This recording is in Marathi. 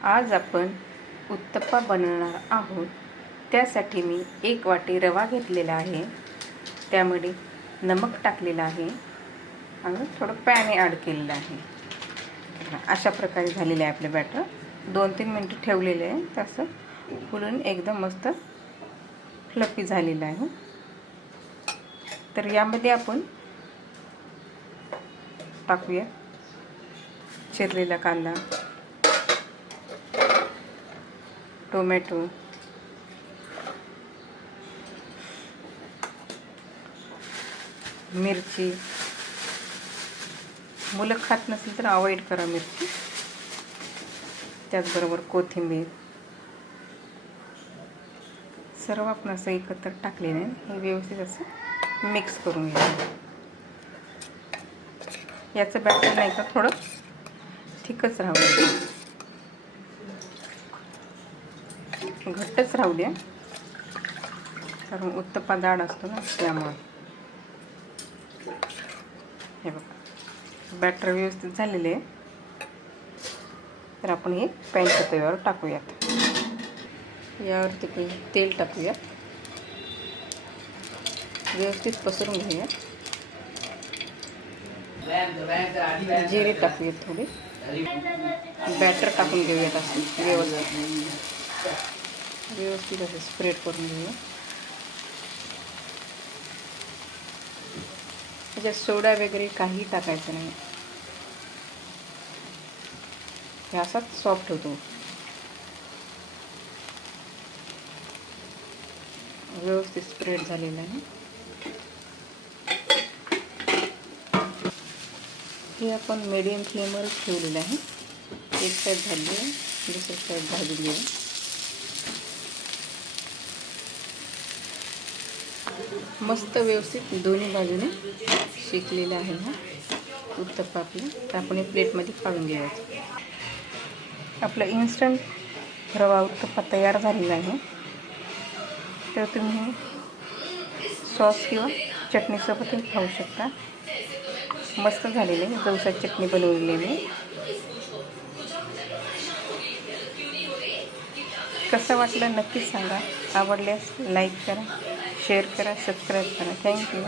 आज आपण उत्तप्पा बनवणार आहोत। त्यासाठी मी 1 वाटी रवा घेतलेला आहे, त्यामध्ये नमक टाकलेलं आहे आणि थोडं पाणी ॲड केलेलं आहे। अशा प्रकारे झालेले आहे आपले बॅटर। 2-3 मिनिटं ठेवलेले आहे, तसं फुलून एकदम मस्त फ्लफी झालेलं आहे। तर यामध्ये आपण टाकूया चिरलेला कांदा, टोमॅटो, मिरची। मुलं खात नसेल तर अवॉइड करा मिरची। त्याचबरोबर कोथिंबीर। सर्व आपण असं एकत्र टाकलेलं आहे। हे व्यवस्थित असं मिक्स करून घ्या। याचं बॅटर नाही का थोडं थिकच राहू द्या, घट्टच राहू द्या, कारण उत्तप्पा जाड असतो ना त्यामुळे। हे बघा बॅटर व्यवस्थित झालेले आहे। तर आपण हे पॅनच्या तव्यावर टाकूयात। यावरती तेल टाकूयात, व्यवस्थित पसरून घेऊयात। जिरे टाकूयात थोडे, बॅटर टाकून घेऊयात असं व्यवस्थित असं स्प्रेड करून घेऊया। त्याच्यात सोडा वगैरे काही टाकायचं नाही, हे असाच सॉफ्ट होतो। व्यवस्थित स्प्रेड झालेला आहे। हे आपण मीडियम फ्लेमवर ठेवलेलं आहे। एक साईड झाली आहे, दुसरी साईड भाजली आहे। मस्त व्यवस्थित दोन्ही बाजूने शेकलेलं आहे हा उत्तप्पा आपला। तर आपण हे प्लेटमध्ये काढून घ्यायचं। आपला इन्स्टंट रवा उत्तप्पा तयार झालेला आहे। तर तुम्ही सॉस किंवा चटणीसोबतही खाऊ शकता। मस्त झालेले आहे। जवसाची चटणी बनवलेली आहे। कसं वाटलं नक्कीच सांगा। आवडल्यास लाईक करा, शेअर करा, सबस्क्राईब करा। थँक्यू।